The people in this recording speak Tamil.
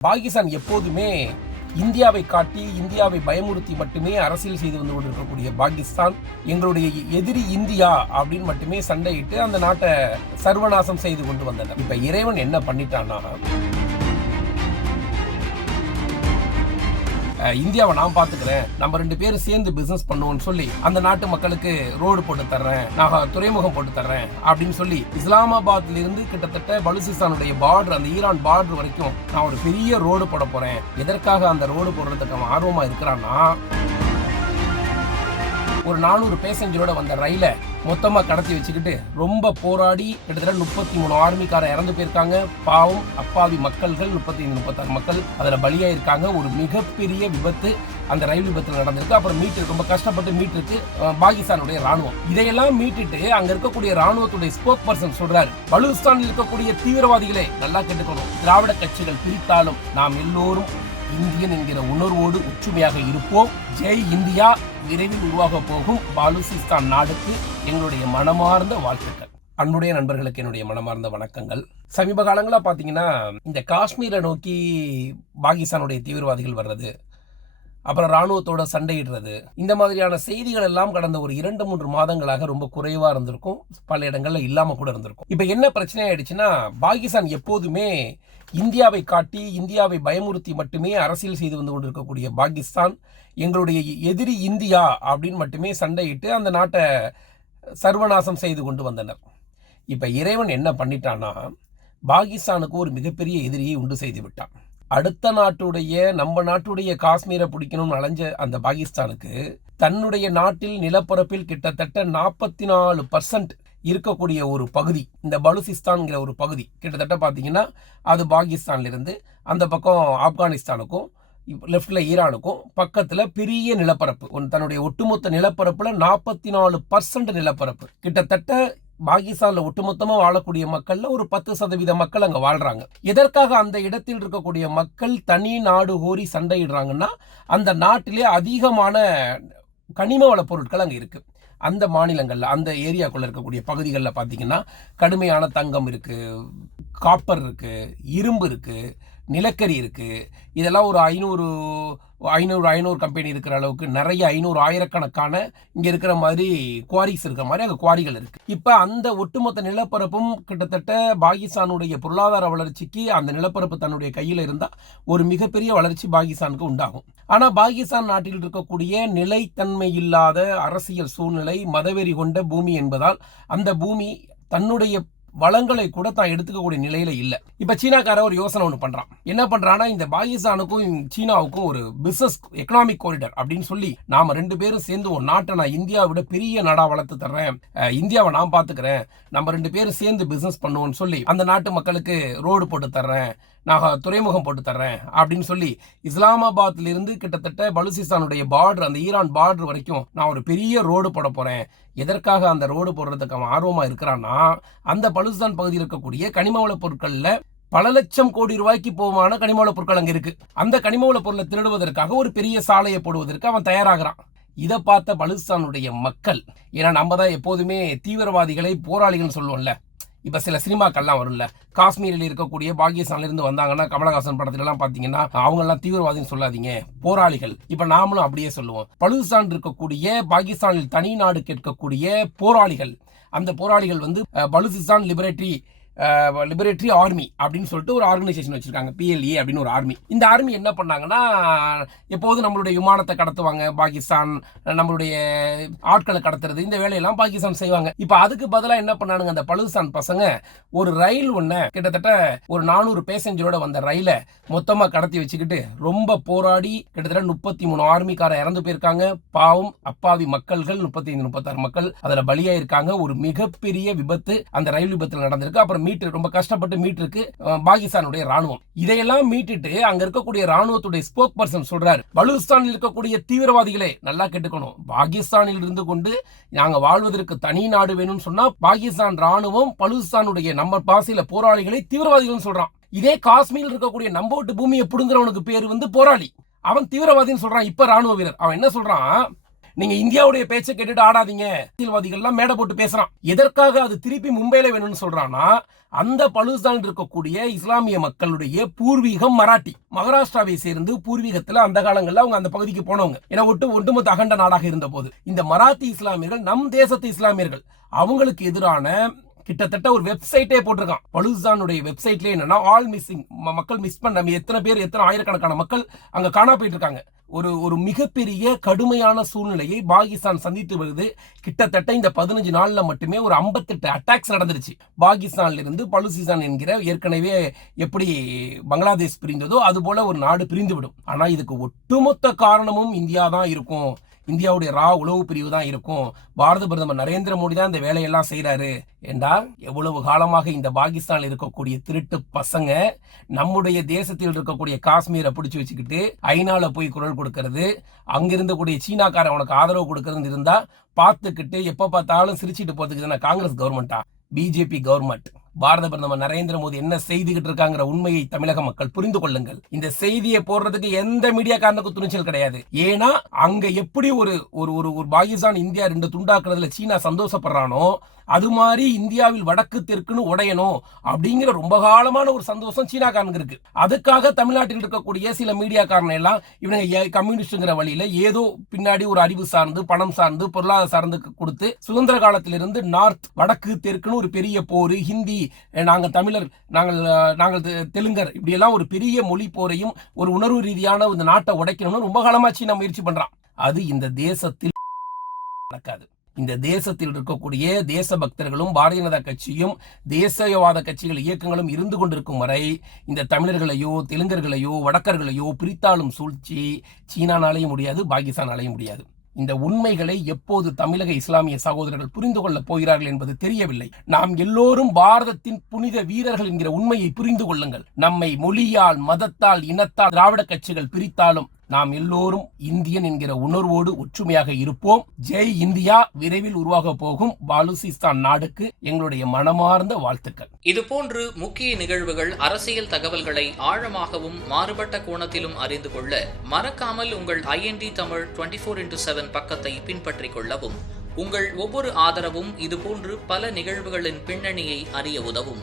பாகிஸ்தான் எப்போதுமே இந்தியாவை காட்டி இந்தியாவை பயமுறுத்தி மட்டுமே அரசியல் செய்து வந்து கொண்டிருக்கக்கூடிய பாகிஸ்தான் எங்களுடைய எதிரி இந்தியா அப்படின்னு மட்டுமே சண்டையிட்டு அந்த நாட்டை சர்வநாசம் செய்து கொண்டு வந்தனர் இப்ப இறைவன் என்ன பண்ணிட்டான்னா இந்தியாவை நான் பாத்துக்கிறேன் நம்ம ரெண்டு பேரும் சேர்ந்து பிசினஸ் பண்ணுவோம்னு சொல்லி அந்த நாட்டு மக்களுக்கு ரோடு போட்டு தர்றேன் நான் துறைமுகம் போட்டு தர்றேன் அப்படின்னு சொல்லி இஸ்லாமாபாத்ல இருந்து கிட்டத்தட்ட பலுசிஸ்தானுடைய பார்டர் அந்த ஈரான் பார்டர் வரைக்கும் நான் ஒரு பெரிய ரோடு போட போறேன். எதற்காக அந்த ரோடு போடுறதுக்கு அவன் ஆர்வமா இருக்கிறான்னா ஒரு நானூறு பேசஞ்சரோட வந்த ரயில மொத்தமா கடத்தி வச்சுக்கிட்டு ரொம்ப போராடி கிட்டத்தட்ட முப்பத்தி மூணு ஆர்மிக்கார இறந்து போயிருக்காங்க. பாவம் அப்பாவி மக்கள்கள் முப்பத்தி ஐந்து முப்பத்தாறு மக்கள் அதுல பலியாயிருக்காங்க. ஒரு மிகப்பெரிய விபத்து அந்த ரயில் விபத்தில் நடந்திருக்கு. அப்புறம் மீட்டு ரொம்ப கஷ்டப்பட்டு மீட்டிருக்கு பாகிஸ்தானுடைய ராணுவம். இதையெல்லாம் மீட்டுட்டு அங்க இருக்கக்கூடிய ராணுவத்துடைய ஸ்போக் பர்சன் சொல்றாரு. பலுஸ்தானில் இருக்கக்கூடிய தீவிரவாதிகளே நல்லா கேட்டுக்கணும். திராவிட கட்சிகள் பிரித்தாலும் நாம் எல்லோரும் இந்தியன் என்கிற உணர்வோடு ஒற்றுமையாக இருப்போம். ஜெய் இந்தியா விரைவில் உருவாக போகும் பாலுசிஸ்தான் நாடுக்கு எங்களுடைய மனமார்ந்த வாழ்த்துக்கள். அன்புடைய நண்பர்களுக்கு என்னுடைய மனமார்ந்த வணக்கங்கள். சமீப காலங்களாக பார்த்தீங்கன்னா இந்த காஷ்மீரை நோக்கி பாகிஸ்தானுடைய தீவிரவாதிகள் வர்றது அப்புறம் ராணுவத்தோட சண்டையிடுறது இந்த மாதிரியான செய்திகள் எல்லாம் கடந்த ஒரு இரண்டு மூன்று மாதங்களாக ரொம்ப குறைவாக இருந்திருக்கும். பல இடங்களில் இல்லாமல் கூட இருந்திருக்கும். இப்போ என்ன பிரச்சனை ஆயிடுச்சுன்னா பாகிஸ்தான் எப்போதுமே இந்தியாவை காட்டி இந்தியாவை பயமுறுத்தி மட்டுமே அரசியல் செய்து வந்து கொண்டிருக்கக்கூடிய பாகிஸ்தான் எங்களுடைய எதிரி இந்தியா அப்படின்னு மட்டுமே சண்டையிட்டு அந்த நாட்டை சர்வநாசம் செய்து கொண்டு வந்தனர். இப்போ இறைவன் என்ன பண்ணிட்டான்னா பாகிஸ்தானுக்கு ஒரு மிகப்பெரிய எதிரியை உண்டு செய்து விட்டான். அடுத்த நாட்டுடைய நம்ம நாட்டுடைய காஷ்மீரை பிடிக்கணும்னு அலைஞ்ச அந்த பாகிஸ்தானுக்கு தன்னுடைய நாட்டில் நிலப்பரப்பில் கிட்டத்தட்ட நாற்பத்தி நாலு பர்சன்ட் இருக்கக்கூடிய ஒரு பகுதி இந்த பலுசிஸ்தான்ங்கிற ஒரு பகுதி கிட்டத்தட்ட பார்த்தீங்கன்னா அது பாகிஸ்தான்லேருந்து அந்த பக்கம் ஆப்கானிஸ்தானுக்கும் லெஃப்டில் ஈரானுக்கும் பக்கத்தில் பெரிய நிலப்பரப்பு ஒன் தன்னுடைய ஒட்டுமொத்த நிலப்பரப்பில் நாற்பத்தி நாலு பர்சன்ட் நிலப்பரப்பு. கிட்டத்தட்ட பாகிஸ்தானில் ஒட்டுமொத்தமாக வாழக்கூடிய மக்களில் ஒரு பத்து சதவீத மக்கள் அங்கே வாழ்கிறாங்க எதற்காக அந்த இடத்தில் இருக்கக்கூடிய மக்கள் தனி நாடு கோரி சண்டையிடுறாங்கன்னா அந்த நாட்டிலே அதிகமான கனிம வள பொருட்கள் இருக்குது அந்த மாநிலங்களில் அந்த ஏரியாக்குள்ளே இருக்கக்கூடிய பகுதிகளில் பார்த்தீங்கன்னா கடுமையான தங்கம் இருக்குது காப்பர் இருக்குது இரும்பு இருக்குது நிலக்கரி இருக்குது இதெல்லாம் ஒரு ஐநூறு ஐநூறு ஐநூறு கம்பெனி இருக்கிற அளவுக்கு நிறைய ஐநூறு ஆயிரக்கணக்கான இங்கே இருக்கிற மாதிரி குவாரிஸ் இருக்கிற மாதிரி அங்கே குவாரிகள் இருக்குது இப்போ அந்த ஒட்டுமொத்த நிலப்பரப்பும் கிட்டத்தட்ட பாகிஸ்தானுடைய பொருளாதார வளர்ச்சிக்கு அந்த நிலப்பரப்பு தன்னுடைய கையில் இருந்தால் ஒரு மிகப்பெரிய வளர்ச்சி பாகிஸ்தானுக்கு உண்டாகும். ஆனால் பாகிஸ்தான் நாட்டில் இருக்கக்கூடிய நிலைத்தன்மை இல்லாத அரசியல் சூழ்நிலை மதவெறி கொண்ட பூமி என்பதால் அந்த பூமி தன்னுடைய வளங்களை கூட தான் எடுத்துக்கக்கூடிய நிலையில இல்ல. இப்ப சீனாக்கார ஒரு யோசனை ஒன்று பண்றான். என்ன பண்றான்னா இந்த பாகிஸ்தானுக்கும் சீனாவுக்கும் ஒரு பிசினஸ் எக்கனாமிக் கோரிடர் அப்படின்னு சொல்லி நாம ரெண்டு பேரும் சேர்ந்து ஒரு நாட்டை நான் இந்தியாவை விட பெரிய நாடா வளர்த்து தர்றேன். இந்தியாவை நான் பாத்துக்கிறேன். நம்ம ரெண்டு பேரும் சேர்ந்து பிசினஸ் பண்ணுவோம்னு சொல்லி அந்த நாட்டு மக்களுக்கு ரோடு போட்டு தர்றேன். நான் துறைமுகம் போட்டு தர்றேன் அப்படின்னு சொல்லி இஸ்லாமாபாத்லேருந்து கிட்டத்தட்ட பலுசிஸ்தானுடைய பார்டர் அந்த ஈரான் பார்டர் வரைக்கும் நான் ஒரு பெரிய ரோடு போட போகிறேன் எதற்காக அந்த ரோடு போடுறதுக்கு அவன் ஆர்வமாக இருக்கிறான்னா அந்த பலுசிஸ்தான் பகுதியில் இருக்கக்கூடிய கனிம பொருட்களில் பல லட்சம் கோடி ரூபாய்க்கு போமான கனிம பொருட்கள் அங்கே இருக்கு. அந்த கனிம பொருளை திருடுவதற்காக ஒரு பெரிய சாலையை போடுவதற்கு அவன் தயாராகிறான். இதை பார்த்த பலுஸ்தானுடைய மக்கள் ஏன்னா நம்ம தான் எப்போதுமே தீவிரவாதிகளை போராளிகள்னு சொல்லுவோம்ல இப்போ சில சினிமாக்கள்லாம் வரும்ல. காஷ்மீரில் இருக்கக்கூடிய பாகிஸ்தான்லேருந்து வந்தாங்கன்னா கமலஹாசன் படத்துலலாம் பார்த்தீங்கன்னா அவங்களாம் தீவிரவாதின்னு சொல்லாதீங்க. போராளிகள். இப்போ நாமளும் அப்படியே சொல்லுவோம். பலுஸ்தான் இருக்கக்கூடிய பாகிஸ்தானில் தனி நாடு கேட்கக்கூடிய போராளிகள். அந்த போராளிகள் வந்து பலுசிஸ்தான் லிபரேட்டரி லிபரேட்டரி ஆர்மி அப்படின்னு சொல்லிட்டு ஒரு ஆர்கனைசேஷன் வச்சுருக்காங்க. பிஎல்ஏ அப்படின்னு ஒரு ஆர்மி இந்த ஆர்மி என்ன பண்ணாங்கன்னா எப்போதும் நம்மளுடைய விமானத்தை கடத்துவாங்க. பாகிஸ்தான் நம்மளுடைய ஆட்களை கடத்துறது. இந்த வேலையெல்லாம் பாகிஸ்தான் செய்வாங்க. இப்போ அதுக்கு பதிலாக என்ன பண்ணானுங்க அந்த பலுஸ்தான் பசங்க ஒரு ரயில் ஒன்று கிட்டத்தட்ட ஒரு நானூறு பேசஞ்சரோட வந்த ரயிலை மொத்தமாக கடத்தி வச்சுக்கிட்டு ரொம்ப போராடி கிட்டத்தட்ட முப்பத்தி மூணு ஆர்மிக்கார இறந்து போயிருக்காங்க. பாவம் அப்பாவி மக்கள்கள் முப்பத்தி ஐந்து முப்பத்தாறு மக்கள் அதில் பலியாயிருக்காங்க. ஒரு மிகப்பெரிய விபத்து அந்த ரயில் விபத்தில் நடந்திருக்கு. அப்புறம் மீட்டு ரொம்ப கஷ்டப்பட்டு மீட்டிருக்கு பாகிஸ்தானுடைய ராணுவம் இதையெல்லாம் மீட்டுட்டு அங்க இருக்கக்கூடிய ராணுவத்துடைய ஸ்போக் பர்சன் சொல்றாரு. பலுஸ்தானில் இருக்கக்கூடிய தீவிரவாதிகளே நல்லா கேட்டுக்கணும். பாகிஸ்தானில் இருந்து கொண்டு நாங்க வாழ்வதற்கு தனி நாடு வேணும்னு சொன்னா பாகிஸ்தான் ராணுவம் பலுஸ்தானுடைய நம்ம பாசையில போராளிகளை தீவிரவாதிகள்னு சொல்றான். இதே காஷ்மீரில் இருக்கக்கூடிய நம்ம வீட்டு பூமியை புடுங்குறவனுக்கு பேர் வந்து போராளி. அவன் தீவிரவாதின்னு சொல்றான் இப்ப ராணுவ வீரர். அவன் என்ன சொல்றான்? நீங்க இந்தியாவுடைய பேச்சை கேட்டுட்டு ஆடாதீங்க. அரசியல்வாதிகள்லாம் மேடை போட்டு பேசுறான். எதற்காக அது திருப்பி மும்பையில வேணும்னு சொல்றான்னா அந்த பலுஸ்தான் இருக்கக்கூடிய இஸ்லாமிய மக்களுடைய பூர்வீகம் மராட்டி. மகாராஷ்டிராவை சேர்ந்து பூர்வீகத்துல அந்த காலங்களில் அவங்க அந்த பகுதிக்கு போனவங்க. ஏன்னா ஒட்டு ஒட்டுமொத்த அகண்ட நாடாக இருந்த போது இந்த மராத்தி இஸ்லாமியர்கள் நம் தேசத்து இஸ்லாமியர்கள் அவங்களுக்கு எதிரான கிட்டத்தட்ட ஒரு வெப்சைட்டே போட்டிருக்கான். பலுசானுடைய வெப்சைட்ல என்னன்னா ஆல் மிஸ்ஸிங் மக்கள் மிஸ் பண்ண எத்தனை பேர் எத்தனை ஆயிரக்கணக்கான மக்கள் அங்க காணா போயிட்டு இருக்காங்க ஒரு ஒரு மிகப்பெரிய கடுமையான சூழ்நிலையை பாகிஸ்தான் சந்தித்து வருது. கிட்டத்தட்ட இந்த பதினஞ்சு நாளில் மட்டுமே ஒரு ஐம்பத்தெட்டு அட்டாக்ஸ் நடந்துருச்சு. பாகிஸ்தான்ல இருந்து பலுசிஸ்தான் என்கிற ஏற்கனவே எப்படி பங்களாதேஷ் பிரிந்ததோ அது போல ஒரு நாடு பிரிந்துவிடும். ஆனால் ஆனா இதுக்கு ஒட்டுமொத்த காரணமும் இந்தியா தான் இருக்கும். இந்தியாவுடைய ரா உளவு பிரிவு தான் இருக்கும். பாரத பிரதமர் நரேந்திர மோடி தான் இந்த வேலையெல்லாம் செய்கிறாரு ஏண்டா எவ்வளவு காலமாக இந்த பாகிஸ்தானில் இருக்கக்கூடிய திருட்டு பசங்க நம்முடைய தேசத்தில் இருக்கக்கூடிய காஷ்மீரை பிடிச்சி வச்சுக்கிட்டு ஐநால போய் குரல் கொடுக்கறது அங்கிருந்து கூடிய சீனாக்காரன் உனக்கு ஆதரவு கொடுக்கறது இருந்தால் பார்த்துக்கிட்டு எப்போ பார்த்தாலும் சிரிச்சிட்டு போறதுக்கு காங்கிரஸ் கவர்மெண்ட்டா பிஜேபி கவர்மெண்ட் பாரத பிரதமர் நரேந்திர மோடி என்ன செய்துகிட்டு இருக்காங்கிற உண்மையை தமிழக மக்கள் புரிந்து கொள்ளுங்கள். இந்த செய்தியை போடுறதுக்கு எந்த மீடியாக்காரனுக்கும் துணிச்சல் கிடையாது. ஏன்னா அங்க எப்படி ஒரு ஒரு ஒரு ஒரு பாகிஸ்தான் இந்தியா ரெண்டு துண்டாக்குறதுல சீனா சந்தோஷப்படுறானோ அது மாதிரி இந்தியாவில் வடக்கு தெற்குன்னு உடையணும் அப்படிங்கிற ரொம்ப காலமான ஒரு சந்தோஷம் சீனாக்காரனுக்கு இருக்கு. அதுக்காக தமிழ்நாட்டில் இருக்கக்கூடிய சில மீடியாக்காரன் எல்லாம் இவங்க ஏ- வழியில ஏதோ பின்னாடி ஒரு அறிவு சார்ந்து பணம் சார்ந்து பொருளாதார சார்ந்து கொடுத்து சுதந்திர காலத்திலிருந்து நார்த் வடக்கு தெற்குன்னு ஒரு பெரிய போர் ஹிந்தி நாங்கள் நாங்க தமிழர் நாங்கள் நாங்கள் தெலுங்கர் இப்படியெல்லாம் ஒரு பெரிய மொழி போரையும் ஒரு உணர்வு ரீதியான இந்த நாட்டை உடைக்கணும்னு ரொம்ப காலமாக சீனா முயற்சி பண்றான். அது இந்த தேசத்தில் நடக்காது. இந்த தேசத்தில் இருக்கக்கூடிய தேச பக்தர்களும் பாரதிய ஜனதா கட்சியும் தேசியவாத கட்சிகள் இயக்கங்களும் இருந்து கொண்டிருக்கும் வரை இந்த தமிழர்களையோ தெலுங்கர்களையோ வடக்கர்களையோ பிரித்தாளும் சூழ்ச்சி சீனானாலேயும் முடியாது பாகிஸ்தானாலேயும் முடியாது. இந்த உண்மைகளை எப்போது தமிழக இஸ்லாமிய சகோதரர்கள் புரிந்து கொள்ளப் போகிறார்கள் என்பது தெரியவில்லை. நாம் எல்லோரும் பாரதத்தின் புனித வீரர்கள் என்கிற உண்மையை புரிந்து கொள்ளுங்கள். நம்மை மொழியால் மதத்தால் இனத்தால் திராவிட கட்சிகள் பிரித்தாலும் நாம் எல்லோரும் இந்தியன் என்கிற உணர்வோடு ஒற்றுமையாக இருப்போம். ஜெய் இந்தியா விரைவில் உருவாக போகும் பாலுசிஸ்தான் நாடுக்கு எங்களுடைய மனமார்ந்த வாழ்த்துக்கள். இதுபோன்று முக்கிய நிகழ்வுகள் அரசியல் தகவல்களை ஆழமாகவும் மாறுபட்ட கோணத்திலும் அறிந்து கொள்ள மறக்காமல் உங்கள் IND Tamil twenty four into seven பக்கத்தை பின்பற்றிக் கொள்ளவும். உங்கள் ஒவ்வொரு ஆதரவும் இதுபோன்று பல நிகழ்வுகளின் பின்னணியை அறிய உதவும்.